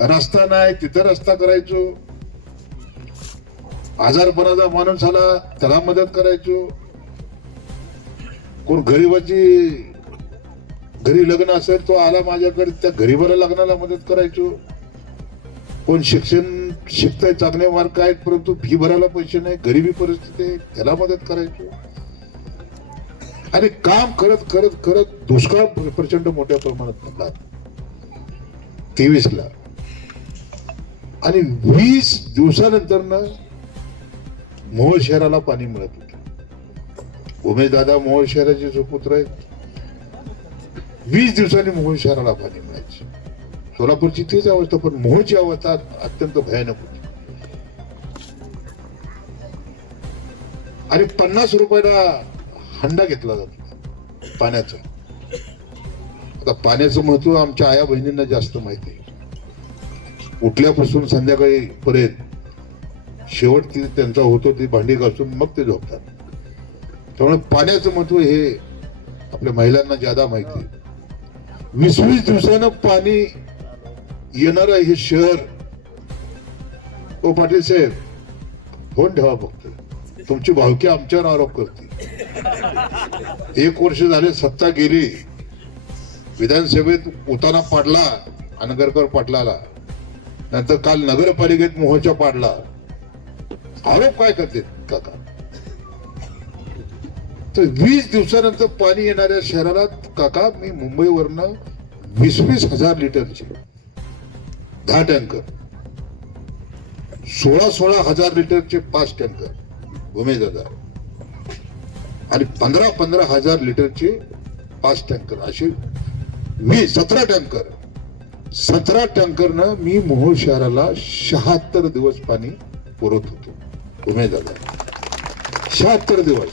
रस्ता नाही तिथं रस्ता करायचो, आजारपणाचा माणूस आला त्याला मदत करायचो, कोण गरीबाची घरी लग्न असेल तो आला माझ्याकडे त्या गरीबाला लग्नाला मदत करायचो, कोण शिक्षण शिकताय चांगले मार्क आहेत परंतु फी भरायला पैसे नाही गरिबी परिस्थिती आहे त्याला मदत करायचो. आणि काम करत करत करत दुष्काळ प्रचंड मोठ्या प्रमाणात पडला 23 ला. आणि 20 दिवसानंतर मोहोळ शहराला पाणी मिळत होतं. उमेश दादा मोहोळ शहराचे सुपुत्र आहेत. 20 दिवसांनी मोहोळ शहराला पाणी मिळायचे. सोलापूरची तीच अवस्था, पण मोहोळची अवस्था अत्यंत भयानक होती. आणि 50 रुपयाला हंडा घेतला जातो पाण्याचा. आता पाण्याचं महत्व आमच्या आया बहिणींना जास्त माहिती आहे. उठल्यापासून संध्याकाळी पर्यंत शेवट त्यांचा होतो ती भांडी घासून मग ते झोपतात. त्यामुळे पाण्याचं महत्व हे आपल्या महिलांना ज्यादा माहिती आहे. 20-20 दिवसानं पाणी येणार हे शहर. ओ पाटील साहेब फोन ठेवा, फक्त तुमची भावकी आमच्यावर आरोप करते. 1 वर्ष झाले सत्ता गेली, विधानसभेत उताना पाडला अनगरकर पाटलाला, नंतर काल नगरपालिकेत मोहोळच्या पाडला. आरोप काय करते काका? तर 20 दिवसानंतर पाणी येणाऱ्या शहराला काका मी मुंबईवरनं 20-20 हजार लिटरचे 10 टँकर, 16-16 हजार लिटरचे 5 टँकर उमेश दादा, आणि 15-15 हजार लिटरचे 5 टँकर, असे 17 टँकर. 17 टँकरनं मी मोहोळ शहराला 76 दिवस पाणी पुरवत होतो उमेश दादा. 76 दिवस.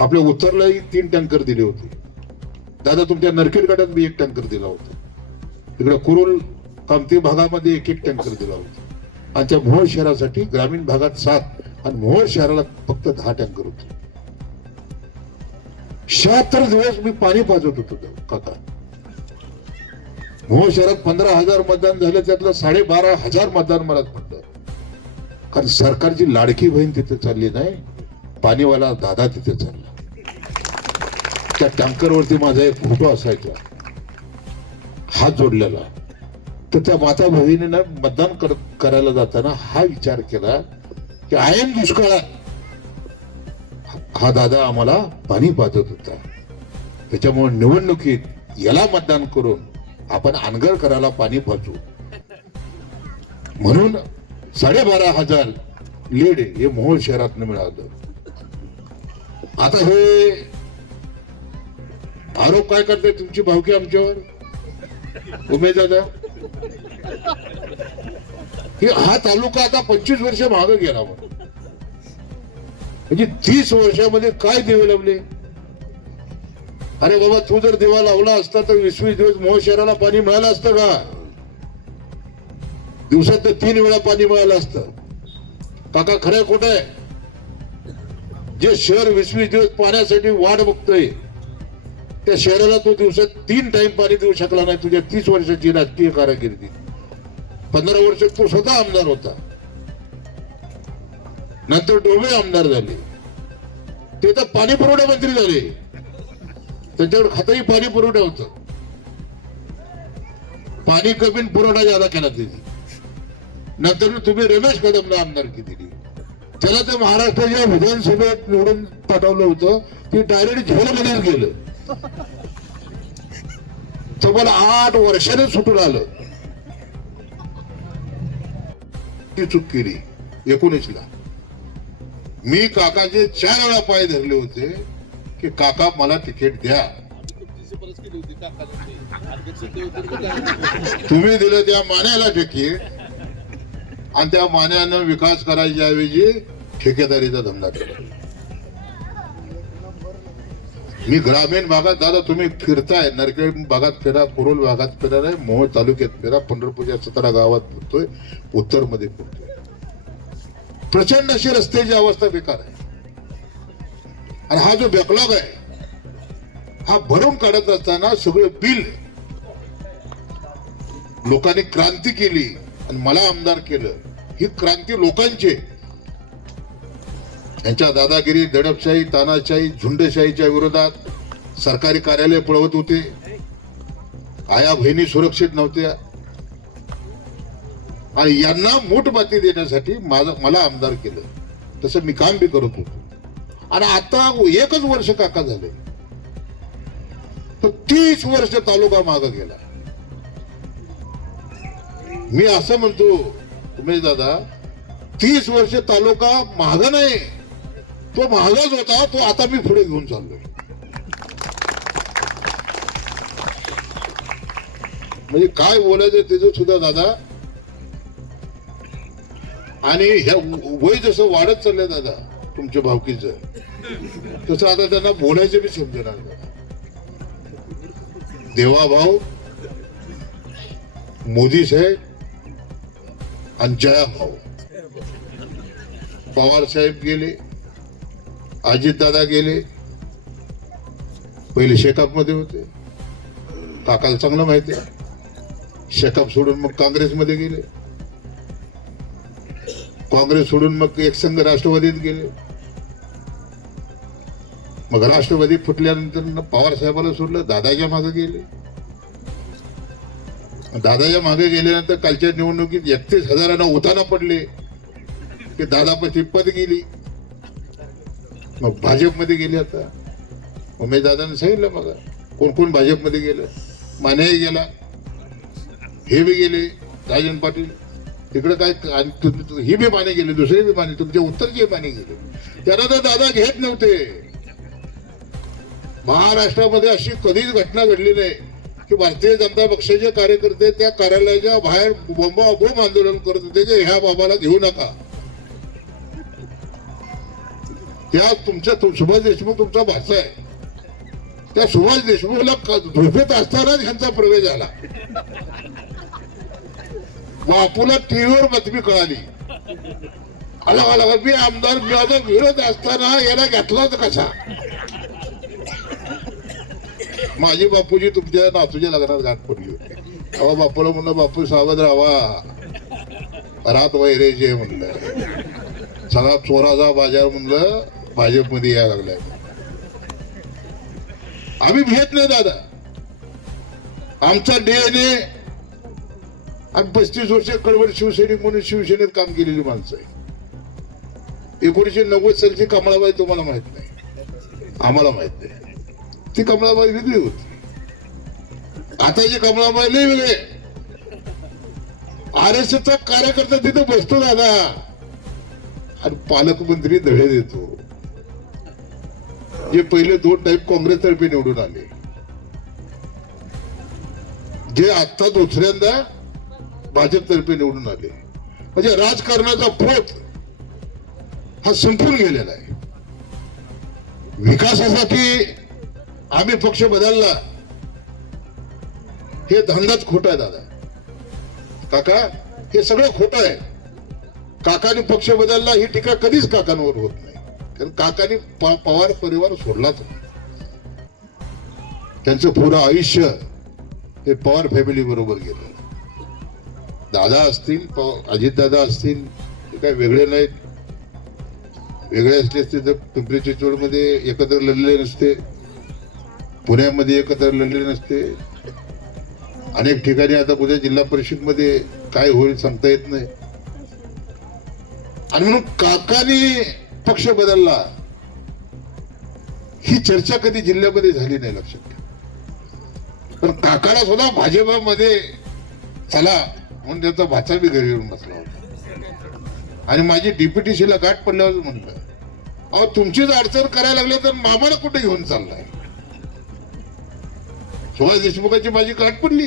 आपल्या उत्तरलाही 3 टँकर दिले होते दादा. तुमच्या नरखेड गटात मी 1 टँकर दिला होता. इकडे कुरुल कामती भागामध्ये 1 टँकर दिला होता. आणि त्या मोहोळ शहरासाठी ग्रामीण भागात 7 आणि मोहोळ शहराला फक्त 10 टँकर होते. 76 दिवस मी पाणी पाजत होतो काका. मोहोळ शहरात 15,000 मतदान झालं, त्यातलं 12,500 मतदान मला पडलं. कारण सरकारची लाडकी बहीण तिथे चालली नाही, पाणीवाला दादा तिथे चालला. त्या टँकरवरती माझा एक फोटो असायचा हात जोडलेला. तर त्या माता भगिनीनं मतदान करायला जाताना हा विचार केला की आयन दुष्काळात हा दादा आम्हाला पाणी पाजत होता, त्याच्यामुळे निवडणुकीत याला मतदान करून आपण अनगर करायला पाणी पाजू. म्हणून 12,500 लीड हे मोहोळ शहरात मिळालं. आता हे आरोप काय करते तुमची भावकी आमच्यावर उमेश दादा? हा तालुका आता 25 वर्ष मागे गेला. म्हणजे 30 वर्षामध्ये काय दिवे लावले? अरे बाबा, तू जर दिवा लावला असता तर 20-20 दिवस मोहोळ शहराला पाणी मिळालं असतं का? दिवसात 3 वेळा पाणी मिळालं असतं. काका खरं खोटं आहे? जे शहर 20-20 दिवस पाण्यासाठी वाट बघतोय त्या शहराला तो दिवसात 3 टाइम पाणी देऊ शकला नाही. तुझ्या 30 वर्षाची राजकीय कारकिर्दी. 15 वर्ष तो स्वतः आमदार होता, नंतर डोबळे आमदार झाले, ते तर पाणी पुरवठा मंत्री झाले, त्यांच्यावर खातही पाणी पुरवठा होतं. पाणी कमी पुरवठा ज्यादा केला त्यांनी. नंतर तुम्ही रमेश कदमला आमदारकी दिली, त्याला तर महाराष्ट्राच्या विधानसभेत निवडून पाठवलं होतं, ते डायरेक्ट जेलमध्येच गेलं. तुम्हाला 8 वर्षाने सुटून आलं. ती चूक केली 19 ला. मी काकाचे 4 वेळा पाय धरले होते की काका मला तिकीट द्या. तुम्ही दिलं त्या मान्याला तिकीट, आणि त्या मान्यानं विकास करायच्या ऐवजी ठेकेदारीचा धंदा केला. मी ग्रामीण भागात दादा, तुम्ही फिरताय नरखेड भागात फिरा, कुरुल भागात फिरा, नाही मोहोळ तालुक्यात फिरा, पंढरपूरच्या 17 गावात फिरतोय, उत्तर मध्ये फिरतोय. प्रचंड अशी रस्त्याची अवस्था बेकार आहे. आणि हा जो बॅकलॉग आहे हा भरून काढत असताना सगळे बिल लोकांनी क्रांती केली आणि मला आमदार केलं. ही क्रांती लोकांची. यांच्या दादागिरी, दडपशाही, तानाशाही, झुंडशाहीच्या विरोधात सरकारी कार्यालय पळवत होते. आया बहिणी सुरक्षित नव्हत्या आणि यांना मूठमाती देण्यासाठी मला आमदार केलं. तसं मी काम बी करत होतो. आणि आता 1च वर्ष काका झाले, तर 30 वर्ष तालुका मागे गेला. मी असं म्हणतो उमेश दादा, 30 वर्ष तालुका महाग नाही, तो महागच होता. तो आता मी पुढे घेऊन चाललोय. म्हणजे काय बोलायचं त्याचं सुद्धा दादा. आणि ह्या वय जसं वाढत चाललंय दादा तुमच्या भावकीचं, तसं आता त्यांना बोलायचं बी समजणार. देवाभाऊ, मोदी साहेब आणि जया भाऊ. पवार साहेब गेले, अजित दादा गेले, पहिले शेकाप मध्ये होते. काकाला चांगलं माहिती आहे. शेकाप सोडून मग काँग्रेसमध्ये गेले, काँग्रेस सोडून मग एकसंघ राष्ट्रवादीत गेले. मग राष्ट्रवादी फुटल्यानंतर पवार साहेबाला सोडलं, दादाच्या मागे गेले. दादाच्या मागे गेल्यानंतर कालच्या निवडणुकीत 31,000 उताना पडले की दादापाशी पद गेली. मग भाजपमध्ये गेले. आता उमेश दादाने सांगितलं मग कोण कोण भाजपमध्ये गेलं. मानेही गेला, हे बी गेले, राजन पाटील तिकडे काय, ही बी माने गेले, दुसरे बी माने, तुमच्या उत्तरचे माने गेले. त्यांना तर दादा घेत नव्हते. महाराष्ट्रामध्ये अशी कधीच घटना घडली नाही की भारतीय जनता पक्षाचे कार्यकर्ते त्या कार्यालयाच्या बाहेर बोंबाबोंब आंदोलन करत होते की ह्या बाबाला घेऊ नका. त्या तुमच्या सुभाष देशमुख तुमचा भाचा आहे, त्या सुभाष देशमुखला झोपेत असतानाच ह्यांचा प्रवेश झाला. बापूला टीव्हीवर बातमी कळाली, आला मी आमदार माझा विरोध असताना याला घेतलाच कसा. माझी बापूजी तुमच्या नातूच्या लग्नात गाठ पडली होती. अहो बापूला म्हणलं, बापू सावध राहा, रात वैरेचे म्हणलं, सगळा चोराचा बाजार म्हणलं भाजपमध्ये यायला लागलाय. आम्ही भेट नाही दादा. आमचा DNA, आम्ही 35 वर्ष कडवड शिवसैनिक म्हणून शिवसेनेत काम केलेली माणसं आहे. 1990 सालची कमळाबाई तुम्हाला माहित नाही, आम्हाला माहित नाही. ती कमळाबाई वेगळी होती, आताची कमळाबाई लई वेगळे. RSSचा कार्यकर्ता तिथे बसतो दादा आणि पालकमंत्री धडे देतो. जे पहिले 2 टाईप काँग्रेस तर्फे निवडून आले, जे आता दुसऱ्यांदा भाजप तर्फे निवडून आले. म्हणजे राजकारणाचा पोत हा संपून गेलेला आहे. विकासासाठी आम्ही पक्ष बदलला, हे धंदाच खोटा आहे दादा. काका हे सगळं खोटं आहे. काकाने पक्ष बदलला ही टीका कधीच काकांवर होत नाही, कारण काकाने पवार परिवार सोडलाच. त्यांचं पुरं आयुष्य हे पवार फॅमिली बरोबर गेलं. दादा असतील, अजित दादा असतील, ते काय वेगळे नाहीत. वेगळे असले असते तर पिंपरी चिंचवडमध्ये एकत्र लढले नसते, पुण्यामध्ये एकत्र लढले नसते. अनेक ठिकाणी आता उद्या जिल्हा परिषदमध्ये काय होईल सांगता येत नाही. आणि म्हणून काकानी पक्ष बदलला ही चर्चा कधी जिल्ह्यामध्ये झाली नाही, लक्षात ठेवा. पण काकाला सुद्धा भाजपामध्ये चला म्हणून त्याचा भाचा बी घरी येऊन बसला होता. आणि माझी DPTCला गाठ पडल्यावर म्हणलं, अहो तुमचीच अडचण करायला लागले तर मामाला कुठे घेऊन चाललाय. सुभाष देशमुखाची माझी गाठ पडली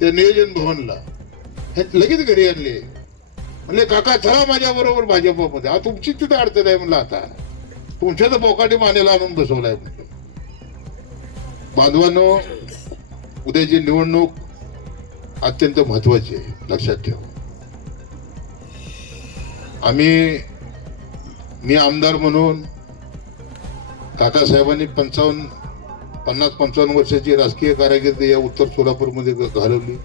त्या नियोजन भवनला, हे लगेच घरी आणले. म्हणले काका चला माझ्या बरोबर भाजपमध्ये. हा तुमची तिथे अडचण आहे म्हणलं, आता तुमच्या तर बोकाटी मानेला आणून बसवलाय म्हणलं. बांधवांनो, उद्याची निवडणूक अत्यंत महत्वाची आहे, लक्षात ठेवा. मी आमदार म्हणून काकासाहेबांनी 50-55 वर्षाची राजकीय कारकीर्द या उत्तर सोलापूरमध्ये घालवली.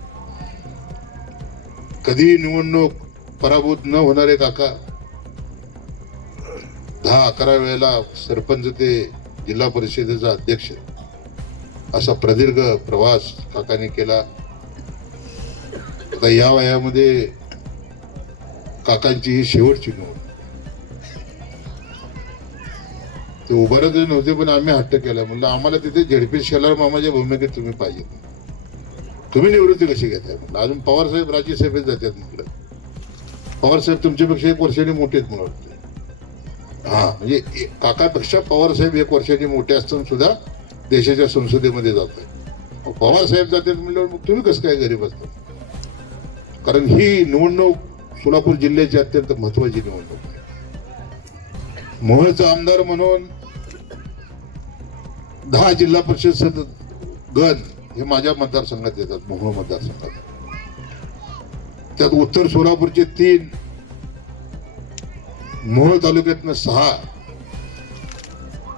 कधी निवडणूक पराभूत न होणारे काका 10-11 वेळेला सरपंच ते जिल्हा परिषदेचा अध्यक्ष असा प्रदीर्घ प्रवास काकाने केला. आता या वयामध्ये काकांची ही शेवटची निवडणूक. ते उभारतच नव्हते, पण आम्ही हट्ट केला. म्हणलं आम्हाला तिथे झेडपी शेलार मामाच्या भूमिकेत तुम्ही पाहिजे, तुम्ही निवृत्ती कशी घेताय. म्हणलं अजून पवार साहेब राज्यसभेत जातात. म्हटलं पवार साहेब तुमच्यापेक्षा 1 वर्षाने मोठे आहेत मला वाटतं. हा, म्हणजे काकापेक्षा पवार साहेब 1 वर्षाने मोठे असताना सुद्धा देशाच्या संसदेमध्ये जात आहे. पवार साहेब जातात म्हणल्यावर मग तुम्ही कसं काय घरी बसता. कारण ही निवडणूक सोलापूर जिल्ह्याची अत्यंत महत्वाची निवडणूक आहे. मोहोळचा आमदार म्हणून 10 जिल्हा परिषद गण हे माझ्या मतदारसंघात येतात. मोहोळ मतदारसंघात. त्यात उत्तर सोलापूरचे 3, मोहोळ तालुक्यातनं 6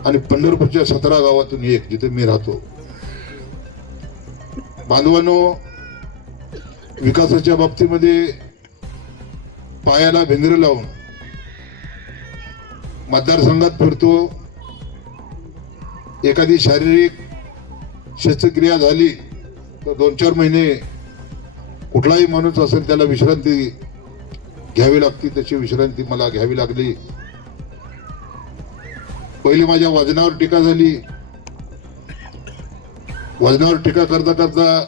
आणि पंढरपूरच्या 17 गावातून 1, जिथे मी राहतो. बांधवांनो, विकासाच्या बाबतीमध्ये पायाला भिंगरं लावून मतदारसंघात फिरतो. एखादी शारीरिक शस्त्रक्रिया झाली तर 2-4 महिने कुठलाही माणूस असेल त्याला विश्रांती घ्यावी लागते. तशी विश्रांती मला घ्यावी लागली. पहिले माझ्या वजनावर टीका झाली. वजनावर टीका करता करता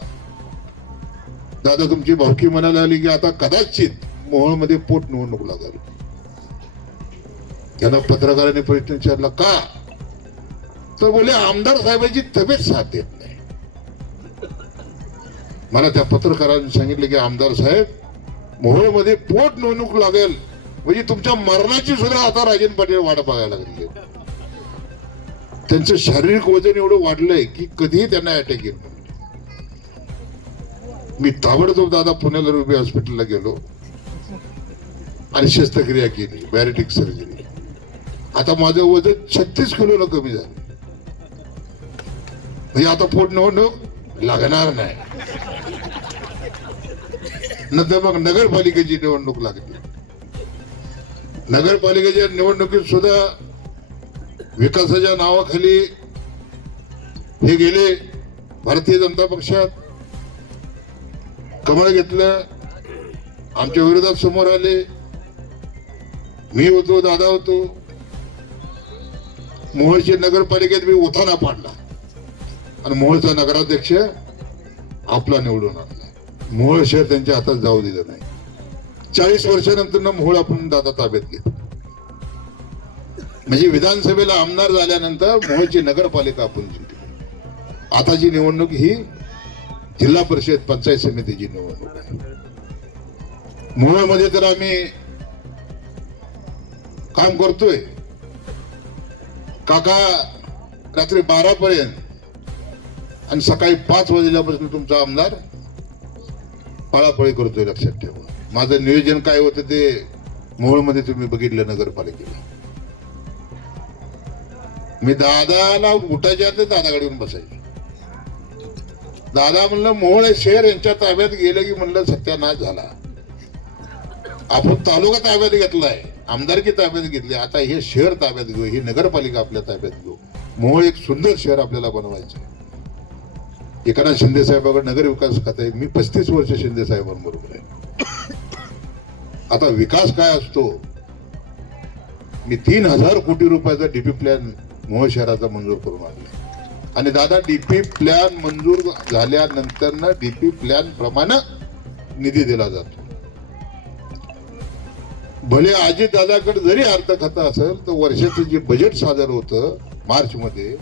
दादा तुमची भावकी म्हणायला आली की आता कदाचित मोहोळमध्ये पोट निवडणूक लागेल. त्यांना पत्रकारांनी प्रश्न विचारला का, तर बोले आमदार साहेबांची तब्येत साथ देत नाही. मला त्या पत्रकारांनी सांगितले की आमदार साहेब मोहोळमध्ये पोट निवडणूक लागेल म्हणजे तुमच्या मरणाची सुद्धा आता राजन पाटील वाट बघायला लागली. त्यांचं शारीरिक वजन एवढं वाढलंय की कधीही त्यांना अटॅक येईल. मी ताबडतोब दादा पुण्याला रुबी हॉस्पिटलला गेलो आणि शस्त्रक्रिया केली, बॅरेटिक सर्जरी. आता माझं वजन 36 किलोला कमी झालं. म्हणजे आता पोट निवडणूक लागणार नाही. नंतर मग नगरपालिकेची निवडणूक लागली. नगरपालिकेच्या निवडणुकीत सुद्धा विकासाच्या नावाखाली हे गेले भारतीय जनता पक्षात. कमळ घेतलं, आमच्या विरोधात समोर आले. मी होतो, दादा होतो. मोहोळची नगरपालिकेत मी उठाणा पाडला आणि मोहोळचा नगराध्यक्ष आपला निवडून आणला. मोहोळ शहर त्यांच्या हातात जाऊ दिलं नाही. 40 वर्षानंतर मोहोळ आपण दादा ताब्यात घेतलं. म्हणजे विधानसभेला आमदार झाल्यानंतर मोहोळची नगरपालिका आपण जिंकली. आताची निवडणूक ही जिल्हा परिषद पंचायत समितीची निवडणूक आहे. मोहोळमध्ये तर आम्ही काम करतोय. काका रात्री 12 पर्यंत आणि सकाळी 5 वाजल्यापासून तुमचा आमदार पळापळी करतोय, लक्षात ठेवा. माझं नियोजन काय होतं ते मोहोळमध्ये तुम्ही बघितलं. नगरपालिकेला मी दादाला उठायच्या आधी दादाकडे येऊन बसायचो. दादा म्हणलं मोहोळ शहर यांच्या ताब्यात गेलं की म्हणलं सत्यानाश झाला. आपण तालुका ताब्यात घेतलाय, आमदारकी ताब्यात घेतली, आता हे शहर ताब्यात घेऊ, ही नगरपालिका आपल्या ताब्यात घेऊ. मोहोळ एक सुंदर शहर आपल्याला बनवायचं. एकनाथ शिंदे साहेबांकडे नगर विकास खाते आहे. मी 35 वर्ष शिंदे साहेबांबरोबर आहे. आता विकास काय असतो. मी 3000 कोटी रुपयाचा डीपी प्लॅन मोहोळ शहराचा मंजूर करून आणला. आणि दादा डीपी प्लॅन मंजूर झाल्यानंतर ना डीपी प्लॅन प्रमाणे निधी दिला जातो. भले अजित दादाकडे जरी अर्थ खाता असेल तर वर्षाचं जे बजेट सादर होतं मार्च मध्ये,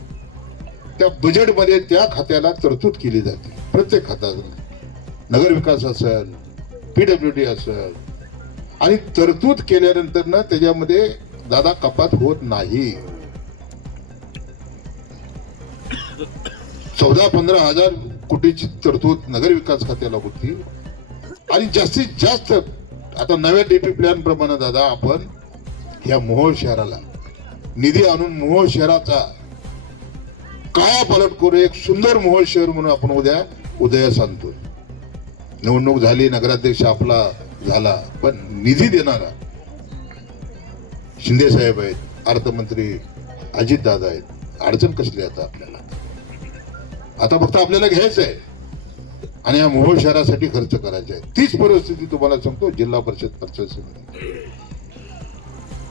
त्या बजेटमध्ये त्या खात्याला तरतूद केली जाते. प्रत्येक खात्यात नगर विकास असेल, PWD असेल, आणि तरतूद केल्यानंतर ना त्याच्यामध्ये दादा कपात होत नाही. 14-15 हजार कोटीची तरतूद नगर विकास खात्याला होती. आणि जास्तीत जास्त आता नव्या डीपी प्लॅन प्रमाणे दादा आपण या मोहोळ शहराला निधी आणून मोहोळ शहराचा काया पालट करू एक सुंदर मोहोळ शहर म्हणून आपण उद्यास आणतो. निवडणूक झाली, नगराध्यक्ष आपला झाला, पण निधी देणारा शिंदे साहेब आहेत, अर्थमंत्री अजित दादा आहेत. अडचण कसली आता आपल्याला? आता फक्त आपल्याला घ्यायचं आहे आणि या मोहोळ शहरासाठी खर्च करायचा आहे. तीच परिस्थिती तुम्हाला सांगतो जिल्हा परिषद पंचायत समिती.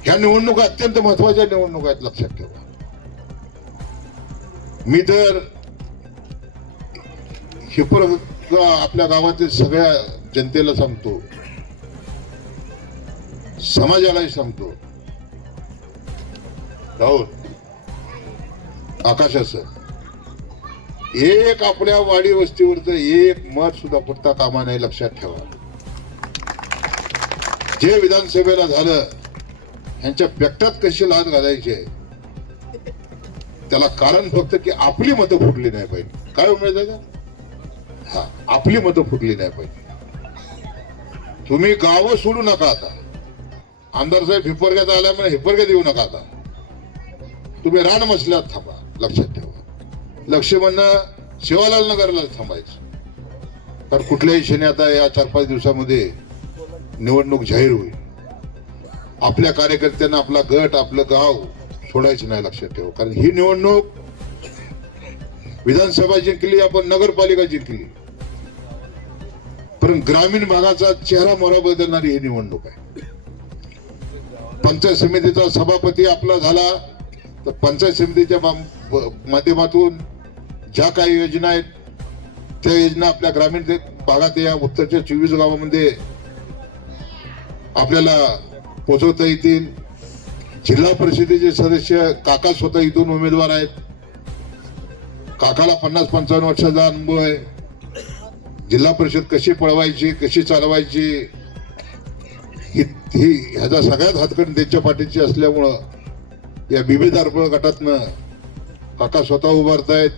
ह्या निवडणुका अत्यंत महत्वाच्या निवडणुका आहेत, लक्षात ठेवा. मी तर आपल्या गावातील सगळ्या जनतेला सांगतो, समाजालाही सांगतो, राहुल आकाश सर, एक आपल्या वाडी वस्तीवरचं एक मत सुद्धा फुटता कामा नाही, लक्षात ठेवा. जे विधानसभेला झालं ह्यांच्या पेट्यात कशी लाच घालायची आहे त्याला कारण फक्त की आपली मतं फुटली नाही पाहिजे. काय उमेद आहे? हा, आपली मतं फुटली नाही पाहिजे. तुम्ही गावं सोडू नका आता. आमदार साहेब हिप्परग्यात आल्या म्हणजे हिप्परग्यात येऊ नका आता. तुम्ही रान मसल्यात थांबा, लक्षात ठेवा. लक्ष म्हणणं शिवालाल नगरला थांबायचं. तर कुठल्याही क्षणी आता या 4-5 दिवसामध्ये निवडणूक जाहीर होईल. आपल्या कार्यकर्त्यांना आपला गट, आपलं गाव सोडायचं नाही, लक्षात ठेवा. कारण ही निवडणूक विधानसभा जिंकली आपण, नगरपालिका जिंकली, पण ग्रामीण भागाचा चेहरा मोहरा बदलणारी ही निवडणूक आहे. पंचायत समितीचा सभापती आपला झाला तर पंचायत समितीच्या माध्यमातून ज्या काही योजना आहेत त्या योजना आपल्या ग्रामीण भागात या उत्तरच्या 24 गावामध्ये आपल्याला पोहोचवता येतील. जिल्हा परिषदेचे सदस्य काका स्वतः इथून उमेदवार आहेत. काकाला 50-55 वर्षाचा अनुभव आहे. जिल्हा परिषद कशी पळवायची, कशी चालवायची ह्याचा सगळ्यात हातकण त्यांच्या पाठीची असल्यामुळं या विविध अर्पण गटातनं काका स्वतः उभारतायत.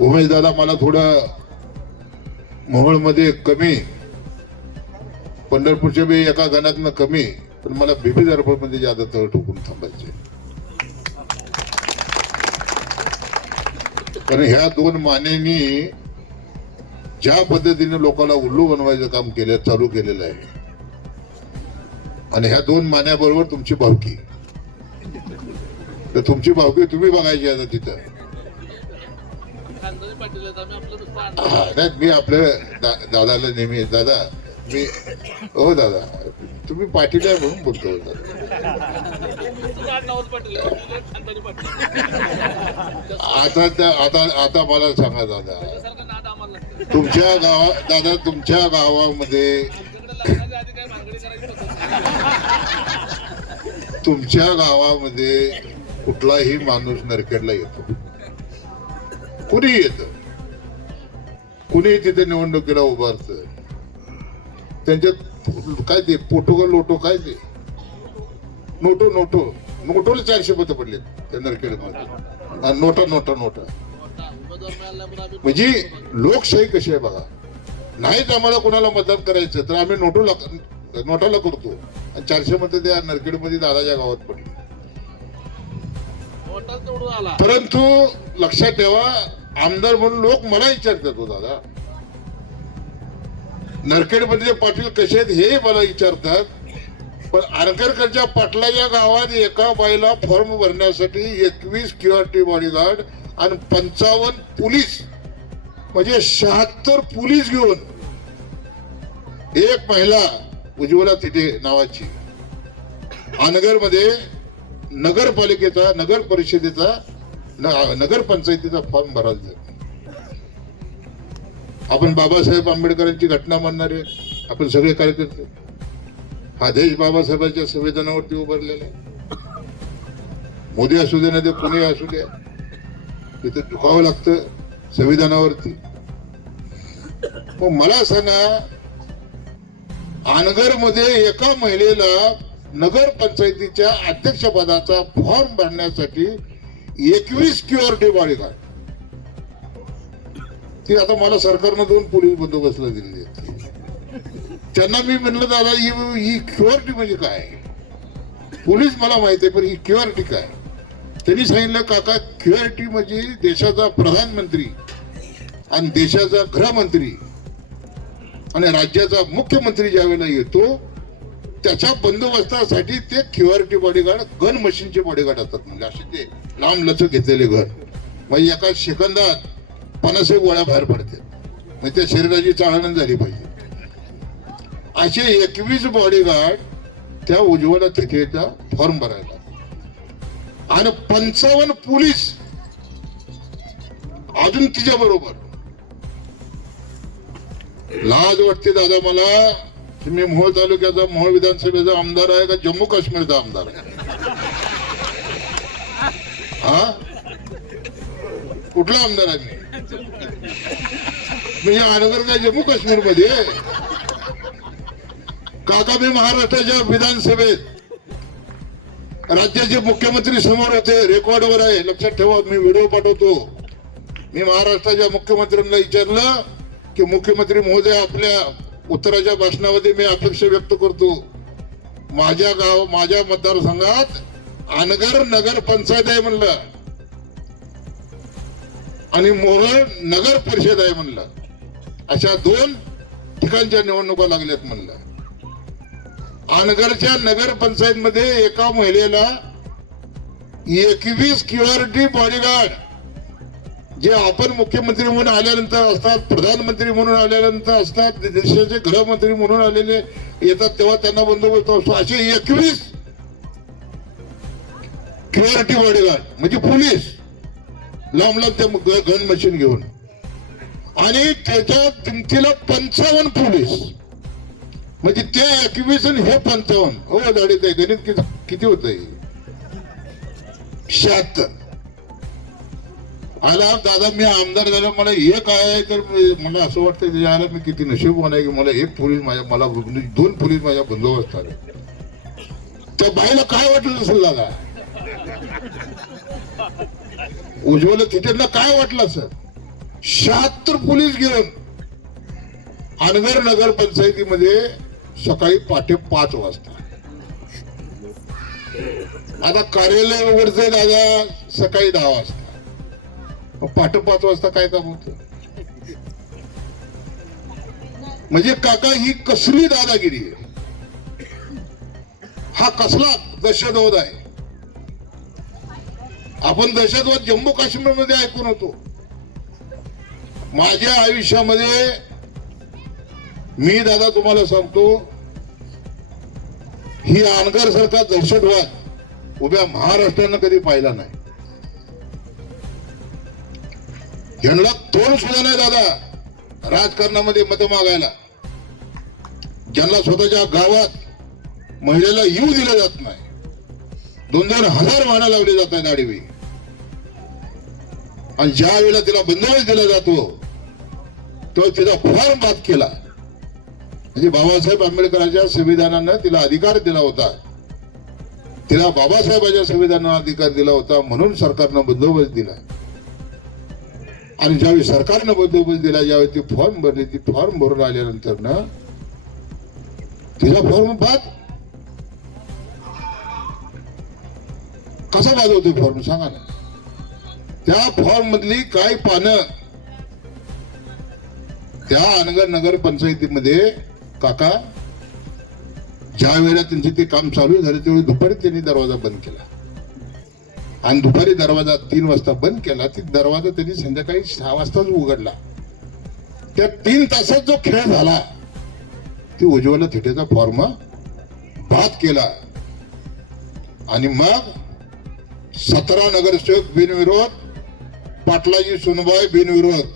उमेश दादा मला थोडं मोहोळमध्ये कमी, पंढरपूरच्या बी एका गणातनं कमी, पण मला विविध अर्पण मध्ये जादा तळ ठोकून थांबायचे. कारण ह्या दोन मानेनी ज्या पद्धतीने लोकांना उल्लू बनवायचं काम केलं, चालू केलेलं आहे, आणि ह्या दोन मान्याबरोबर तुमची भावकी, तर तुमची भावकी तुम्ही बघायची आता तिथं. नाही, मी आपल्या दादाला नेहमी, दादा मी, हो दादा तुम्ही पाटील आहे म्हणून बोलतो. आता मला सांगा दादा, तुमच्या गावात, दादा तुमच्या गावामध्ये, तुमच्या गावामध्ये कुठलाही माणूस नरखेडला येतो, कुणी येत, कुणी तिथे निवडणुकीला उभारत. त्यांच्यात काय ते पोटोगल लोटो, काय ते नोटोला 400 मतं पडले त्या नरखेडमध्ये. नोटा म्हणजे लोकशाही कशी आहे बघा. नाहीच आम्हाला कोणाला मतदान करायचं तर आम्ही नोटाला करतो, आणि 400 मतं त्या नरखेडमध्ये दादाच्या गावात पडली. परंतु लक्षात ठेवा, आमदार म्हणून लोक मला विचारतात, हो दादा नरखेडमध्ये पाटील कसे आहेत हे मला विचारतात, पण आरकरकरच्या पाटलाच्या गावात एका बाईला फॉर्म भरण्यासाठी 21 सिक्युरिटी बॉडीगार्ड आणि 55 पोलीस, म्हणजे 76 पोलीस घेऊन एक महिला उज्ज्वला तिथे नावाची अनगरमध्ये नगरपालिकेचा, नगर परिषदेचा, नगर पंचायतीचा फॉर्म भरायला जातो. आपण बाबासाहेब आंबेडकरांची घटना मानणारे आपण सगळे कार्यकर्ते, हा देश बाबासाहेबांच्या संविधानावरती उभारलेला आहे. मोदी असू दे ना ते कोणी असू द्या, तिथे झुकावं लागतं संविधानावरती. मग मला सांगा, अनगरमध्ये एका महिलेला नगर पंचायतीच्या अध्यक्षपदाचा फॉर्म भरण्यासाठी 21 सिक्युरिटी बॉडीगार्ड, ती आता मला सरकारनं 2 पोलीस बंदोबस्तला दिलेली आहेत. त्यांना मी म्हणलं दादा ही सिक्युरिटी म्हणजे काय? पोलीस मला माहिती आहे, पण ही सिक्युरिटी काय? त्यांनी सांगितलं काका सिक्युरिटी म्हणजे देशाचा प्रधानमंत्री आणि देशाचा गृहमंत्री आणि राज्याचा मुख्यमंत्री ज्यावेळेला येतो त्याच्या बंदोबस्तासाठी ते क्युआरटी बॉडीगार्ड गन मशीनचे बॉडीगार्ड असतात. म्हणजे असे ते लांब लचक घेतलेले गन, म्हणजे एका सेकंदात 50 गोळ्या बाहेर पडतात. म्हणजे त्या शरीराची चाळण झाली पाहिजे. असे 21 बॉडीगार्ड त्या उज्ज्वला तिथेचा फॉर्म भरायला आणि 55 पोलीस अजून तिच्या बरोबर. लाज वाटते दादा मला की मी मोहोळ तालुक्याचा, मोहोळ विधानसभेचा आमदार आहे का जम्मू काश्मीरचा आमदार आहे? हा, कुठला आमदार आहे मी? अनगर काय जम्मू काश्मीर मध्ये? काका मी महाराष्ट्राच्या विधानसभेत राज्याचे मुख्यमंत्री समोर होते, रेकॉर्डवर आहे, लक्षात ठेवा, मी व्हिडिओ पाठवतो. मी महाराष्ट्राच्या मुख्यमंत्र्यांना विचारलं की मुख्यमंत्री महोदय आपल्या उत्तराच्या भाषणामध्ये मी अपेक्षा व्यक्त करतो, माझ्या मतदारसंघात अनगर नगर पंचायत आहे म्हणलं आणि मोहोळ नगर परिषद आहे म्हणलं, अशा 2 ठिकाणच्या निवडणुका लागल्यात म्हणलं. अनगरच्या नगर पंचायत मध्ये एका महिलेला 21 क्युआरटी बॉडीगार्ड जे आपण मुख्यमंत्री म्हणून आल्यानंतर असतात, प्रधानमंत्री म्हणून आल्यानंतर असतात, देशाचे गृहमंत्री म्हणून आलेले येतात तेव्हा त्यांना बंदोबस्त असतो. असे 21 क्युआरटी बॉडीगार्ड म्हणजे पोलीस लांब लांब त्या गन मशीन घेऊन, आणि त्याच्या किमतीला 55 पोलीस, म्हणजे ते 21 आणि हे 55. हो दाढीत आहे, गणित किती होत आहे? 76. आला दादा मी आमदार झालो, मला हे काय आहे तर मला असं वाटतं त्याला मी किती नशीबवान आहे की मला 1 पोलीस मला 2 पोलीस माझ्या बंदोबस्त आले. त्या बाईला काय वाटलं असेल दादा? उज्ज्वला तिथेंना काय वाटलं असेल? 76 पोलीस घेऊन अनगर नगर पंचायतीमध्ये सकाळी पहाटे 5 वाजता. आता कार्यालय उघडते दादा सकाळी 10 वाजता, पहाटे 5 वाजता काय काम होत? म्हणजे काका ही कसली दादागिरी आहे? हा कसला दहशतवाद आहे? आपण दहशतवाद जम्मू काश्मीर मध्ये ऐकून होतो. माझ्या आयुष्यामध्ये मी दादा तुम्हाला सांगतो, ही अनगर सारखा दहशतवाद उभ्या महाराष्ट्रानं कधी पाहिला नाही. यांना तोड सुद्धा नाही दादा राजकारणामध्ये मत मागायला. ज्यांना स्वतःच्या गावात महिलेला येऊ दिलं जात नाही, 2-2 हजार वाहनं लावले जात आहेत आडवी, आणि ज्या वेळेला तिला बंदोबस्त दिला जातो तो तिचा फॉर्म बाद केला. म्हणजे बाबासाहेब आंबेडकरांच्या संविधानानं तिला अधिकार दिला होता, तिला बाबासाहेबांच्या संविधानानं अधिकार दिला होता म्हणून सरकारनं बंदोबस्त दिला. आणि ज्यावेळी सरकारनं बंदोबस्त दिला, ज्यावेळी ती फॉर्म भरली, ती फॉर्म भरून आल्यानंतर ना तिला फॉर्म बाद कसा बाद होतो? फॉर्म सांगा ना. त्या फॉर्म मधली काही पानं त्या अनगर नगर पंचायतीमध्ये काका ज्या वेळेला त्यांचे ते काम चालू झाले त्यावेळी दुपारी त्यांनी दरवाजा बंद केला, आणि दुपारी दरवाजा 3 वाजता बंद केला. ती दरवाजा त्यांनी संध्याकाळी 6 वाजताच उघडला. त्या 3 तासात जो खेळ झाला ती उज्ज्वला थिटेचा फॉर्म बाद केला. आणि मग 17 नगरसेवक बिनविरोध, पाटलाजी सुनबाई बिनविरोध.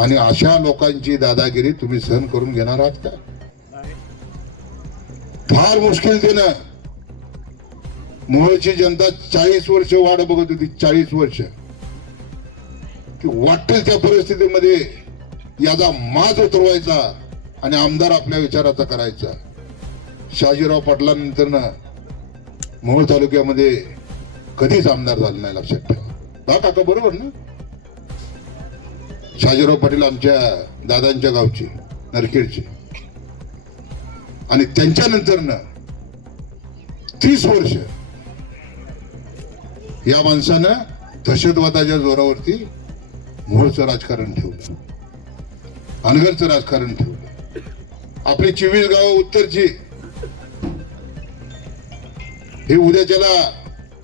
आणि अशा लोकांची दादागिरी तुम्ही सहन करून घेणार आहात का? फार मुश्किल देणं. मोहोळची जनता 40 वर्ष वाट बघत होती, 40 वर्ष की वाटेल त्या परिस्थितीमध्ये याचा माज उतरवायचा आणि आमदार आपल्या विचाराचा करायचा. शहाजीराव पाटलांनंतर ना मोहोळ तालुक्यामध्ये कधीच आमदार झाला नाही, लक्षात ठेवा. काका बरोबर ना? शहाजीराव पाटील आमच्या दादांच्या गावचे, नरखेडचे, आणि त्यांच्यानंतर ना 30 वर्ष या माणसानं दहशतवादाच्या जोरावरती मोहोळचं राजकारण ठेवलं, अनगरचं राजकारण ठेवलं, आपली 24 गावं उत्तरची हे उद्याच्याला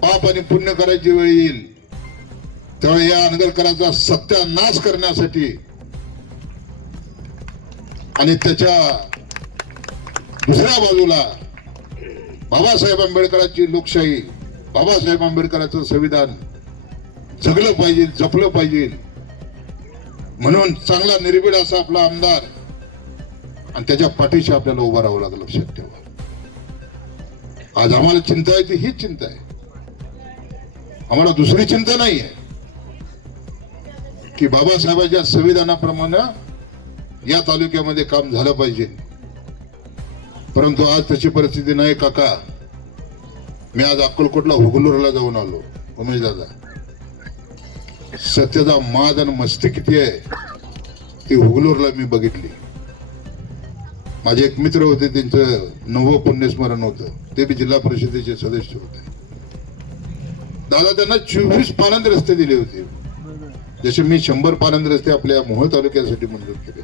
पाप आणि पुण्य करायची वेळ येईल त्यावेळी या अनगरकरांचा सत्यानाश करण्यासाठी आणि त्याच्या दुसऱ्या बाजूला बाबासाहेब आंबेडकरांची लोकशाही, बाबासाहेब आंबेडकरांचं संविधान जगलं पाहिजे, जपलं पाहिजे म्हणून चांगला निर्भीड असा आपला आमदार आणि त्याच्या पाठीशी आपल्याला उभा राहावं लागलं. लक्षात ठेवा, आज आम्हाला चिंता आहे ती हीच चिंता आहे, आम्हाला दुसरी चिंता नाही आहे की बाबासाहेबांच्या संविधानाप्रमाणे या तालुक्यामध्ये काम झालं पाहिजे. परंतु आज तशी परिस्थिती नाही. काका, मी आज अक्कलकोटला हुगलूरला जाऊन आलो. उमेश दादा, सत्याचा माज आणि मस्ती किती आहे ती हुगलूरला मी बघितली. माझे एक मित्र होते, त्यांचं 9वं पुण्यस्मरण होतं, ते बी जिल्हा परिषदेचे सदस्य होते. दादा त्यांना 24 पानंद रस्ते दिले होते, जसे मी 100 पानंद रस्ते आपल्या मोहोळ तालुक्यासाठी मंजूर केले,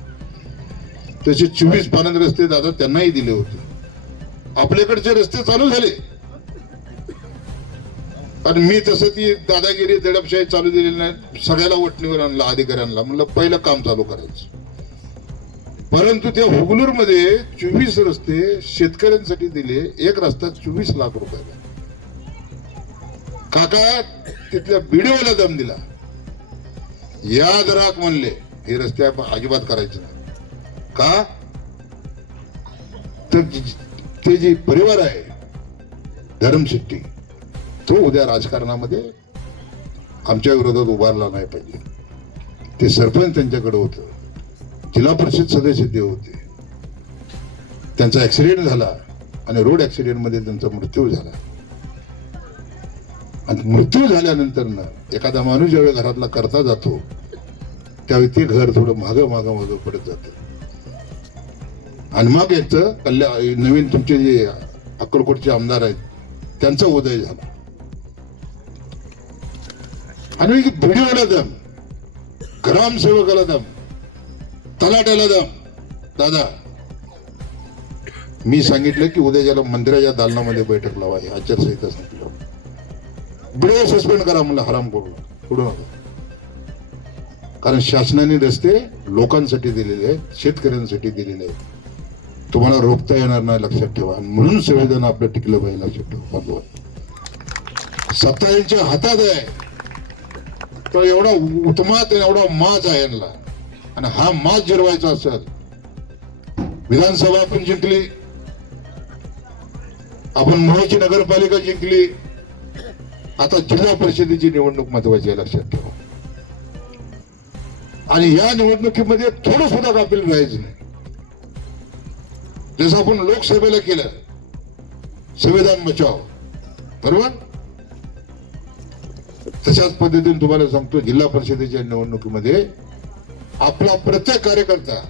तसे 24 पानंद रस्ते दादा त्यांनाही दिले होते. आपल्याकडचे रस्ते चालू झाले आणि मी तसं ती दादागिरी दडपशाही चालू दिलेली नाही. सगळ्याला वटणीवर आणला, अधिकाऱ्यांना म्हणलं पहिलं काम चालू करायचं. परंतु त्या हुगलूर मध्ये 24 रस्ते शेतकऱ्यांसाठी दिले, एक रस्ता 24 लाख रुपयाला. काका तिथल्या बीडीओला दम दिला, याद राख म्हणले हे रस्ते अजिबात करायचे नाही. का तर ते जे परिवार आहे धरमशेट्टी, तो उद्या राजकारणामध्ये आमच्या विरोधात उभारला नाही पाहिजे. ते सरपंच त्यांच्याकडे होतं, जिल्हा परिषद सदस्य ते होते, त्यांचा ऍक्सिडेंट झाला आणि रोड ऍक्सिडेंट मध्ये त्यांचा मृत्यू झाला. आणि मृत्यू झाल्यानंतर ना एखादा माणूस ज्यावेळी घरातला करता जातो त्यावेळी ते घर थोडं मागं पडत जातं. आणि मग याचं नवीन तुमचे जे अक्कलकोटचे आमदार आहेत त्यांचा उदय झाला. आणि बीडीओला दम, ग्रामसेवकाला दम, तलाट्याला दम. दादा, मी सांगितलं की उद्या ज्याला मंदिराच्या दालनामध्ये बैठक लावा, आचारसंहिता सांगितलं, बीडीओ सस्पेंड करा म्हणलं, हराम करू नका. कारण शासनाने रस्ते लोकांसाठी दिलेले आहेत, शेतकऱ्यांसाठी दिलेले आहेत, तुम्हाला रोखता येणार नाही. लक्षात ठेवा. म्हणून संविधान आपलं टिकलं पाहिजे. लक्षात ठेवा, सत्ता यांच्या हातात आहे, तर एवढा उत्मात एवढा माज आहे यांना. आणि हा माज जिरवायचा असेल, विधानसभा आपण जिंकली, आपण मोहोळची नगरपालिका जिंकली, आता जिल्हा परिषदेची निवडणूक महत्वाची आहे. लक्षात ठेवा. आणि या निवडणुकीमध्ये थोडं सुद्धा गाफील राहायचं नाही. जसं आपण लोकसभेला केलं, संविधान बचाव, बरोबर, तशाच पद्धतीने तुम्हाला सांगतो जिल्हा परिषदेच्या निवडणुकीमध्ये आपला प्रत्येक कार्यकर्ता,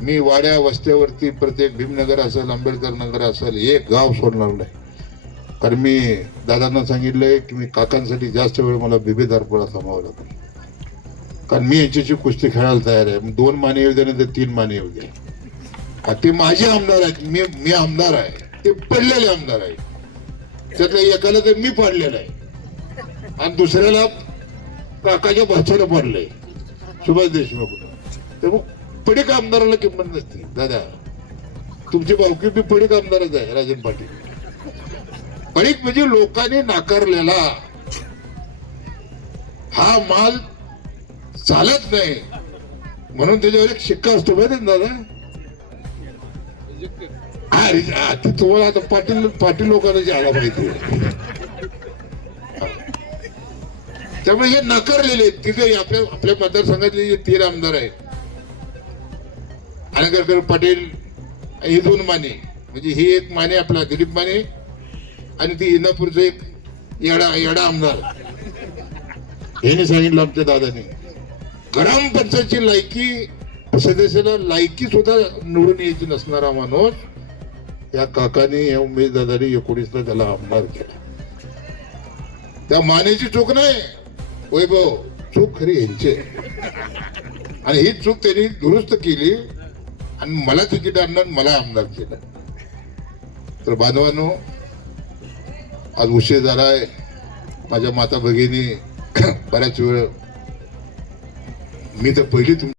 मी वाड्या वस्त्यावरती प्रत्येक भीमनगर असेल, आंबेडकर नगर असेल, एक गाव सोडणार नाही. कारण मी दादांना सांगितलंय की मी काकांसाठी जास्त वेळ मला बिबेदारपुरा थांबावं लागेल, कारण मी यांच्याशी कुस्ती खेळायला तयार आहे. 2 माने येऊ दे नाही तर 3 माने येऊ दे. ते माझे आमदार आहेत, मी आमदार आहे, ते पडलेले आमदार आहे. त्यातल्या एकाला तर मी पाडलेला आहे आणि दुसऱ्याला काकाच्या भाच्याला पाडलंय, सुभाष देशमुख. तर मग पडीक आमदाराला किंमत नसते. दादा, तुमची भावकी बी पडीक आमदारच आहे, राजन पाटील. पडीक म्हणजे लोकांनी नाकारलेला हा माल चालत नाही म्हणून त्याच्यावर एक शिक्का असतो माहिती दादा. तुम्हाला आता पाटील लोकांना जे आला माहिती, त्यामुळे हे नाकारलेले तिथे आपल्या मतदारसंघातले जे 3 आमदार आहेत, अनगरकर, पाटील, हे 2 माने, म्हणजे ही एक माने आपला दिलीप माने आणि ती इंदापूरचं एक येडा आमदार. हे सांगितलं आमच्या दादाने, ग्रामपंचायतची लायकी, सदस्याला लायकी सुद्धा निवडून यायची नसणारा माणूस या काकाने, या उमेश दादाने 19ला त्याला आमदार केला. त्या मानेची चूक नाही, वैभव चूक खरी यांची आहे. आणि ही चूक त्यांनी दुरुस्त केली आणि मला तिकीट आणलं, मला आमदार केलं. तर बांधवांनो, आज उशीर झालाय. माझ्या माता भगिनी बऱ्याच वेळ मी तर पहिली